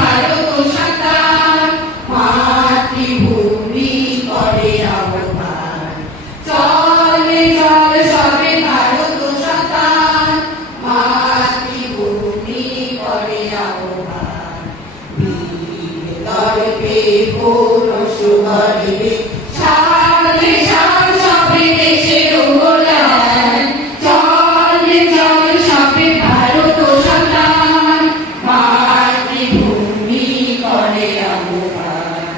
ভারত সন্তান মাতৃভূমি করে আহ্বান। চলে চল সবে ভারত সন্তান মাতৃভূমি করে আহ্বান। বীর দর্পে পৌরুষ গরিবে সামনে সাম সবে দেশের উন্নয়ন। চলে চল সবে ভারত সন্তান মাতৃভূমি করে আহ্বান।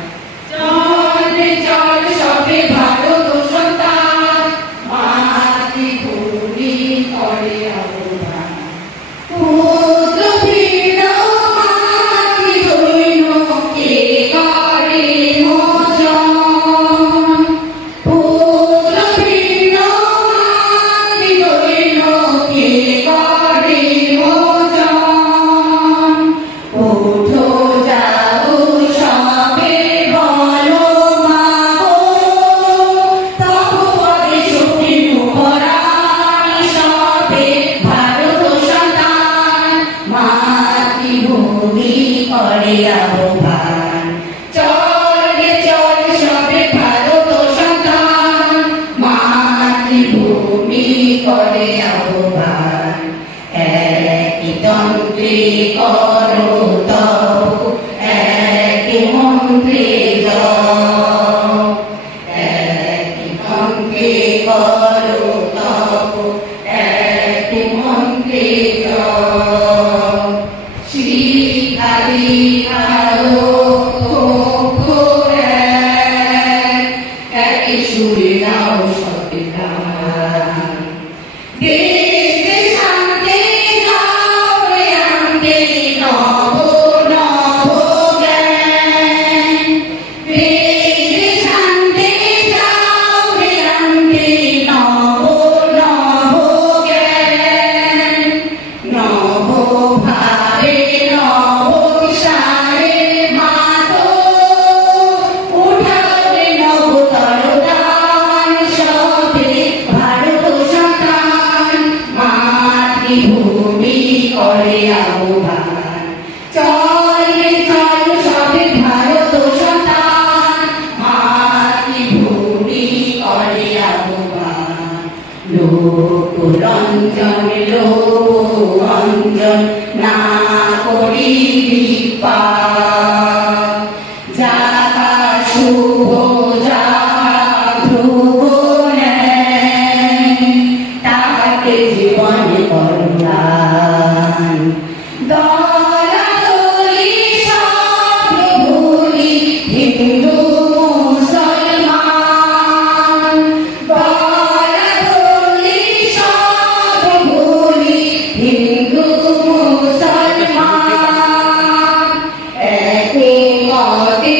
চলে চল সবে ভারত সন্তান মাতৃভূমি করে আহ্বান। পুত্র ভিন্ন মাতৃ দৈন্য কে করে মোচন। পুত্র ভিন্ন মাতৃ দৈন্য কে করে মোচন। ওঠো যাও সবে বলো মা গো, তব পদে শক্তি পরাণ সবে ভারত সন্তান মাতৃভূমি করে আহ্বান। চলে চল সবে ভারত সন্তান মাতৃভূমি করে আহ্বান। একই তন্ত্রে করো তব একই মন্ত্রে জপ। একই তন্ত্রে করো তব একই মন্ত্রে জপ। শ্রীকালী আলো একই সুরে নাও সবে গান। দেশে শান্তি যাও রে আনতে নব নব জ্ঞান। দেশে শান্তি যাও রে আনতে নব নব জ্ঞান। নব ভাবে নব সারে মাতো উঠাবে নবতর দান সবে ভারত সন্তান মাতৃভূমি করে আহ্বান। চলে চল সবে ভারত সন্তান মাতৃভূমি করে আহ্বান। লোক রঞ্জন লোকরঞ্জন না করি বিপাক। যাহা শুভ যাহা ধ্রুব নেয় তাহাকে জীবনে করুণান। দলাদলি সব ভুলি হিন্দু মুসলমান। দলাদলি সব ভুলি হিন্দু মুসলমান। একই মতে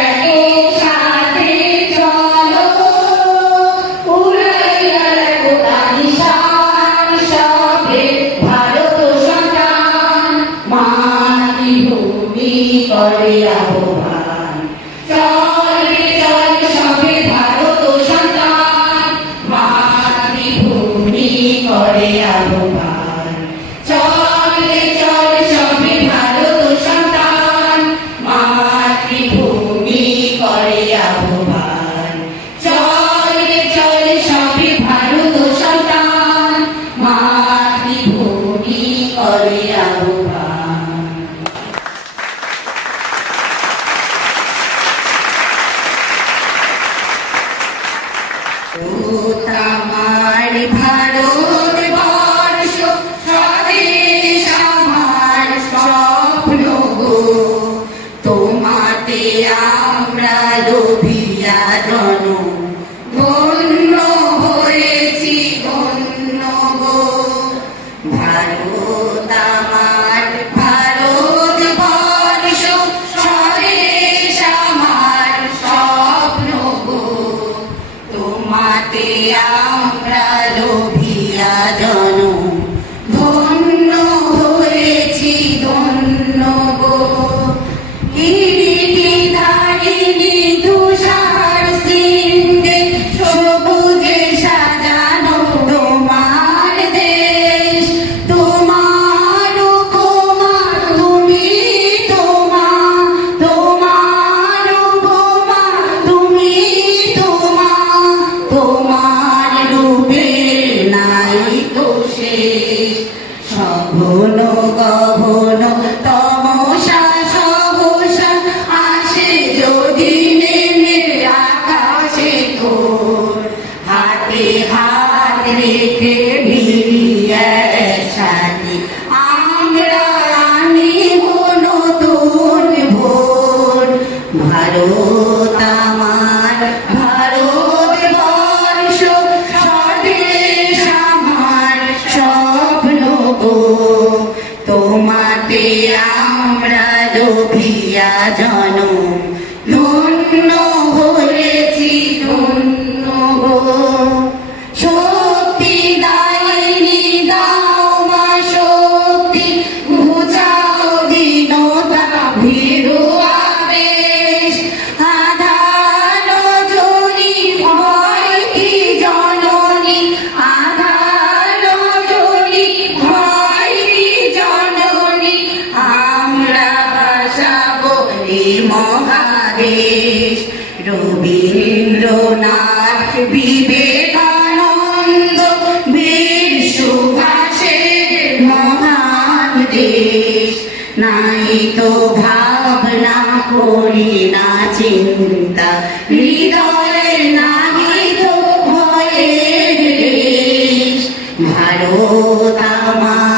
একই সাথে চলো উড়াইয়া গোটা নিশান সবে ভারত সন্তান মাতৃভূমি করে আহ্বান। চলে চল সবে ভারত সন্তান মাতৃভূমি করে আহ্বান। চলে চল সবে ভারত সন্তান মাতৃভূমি করে আহ্বান। চলে চল সবে ভারত সন্তান মাতৃভূমি করে আহ্বান। লোভিয়া জনম ধন্য হয়েছি ধন্য গো শক্তি দায়িনী দাও মা শক্তি ঘুচাও দীনতা ভীরু আবেশ আধার জনি ভয় কি জননী আধার জনি ভয় কি জননী আমরা ভাসাবো এই মহাদেশ রবীন্দ্রনাথ বিবেকানন্দ বীর সুভাষের মহান দেশ নাই তো ভাবনা করি না চিন্তা হৃদয়ের নাই তো ভয়ের দেশ ভারত আমার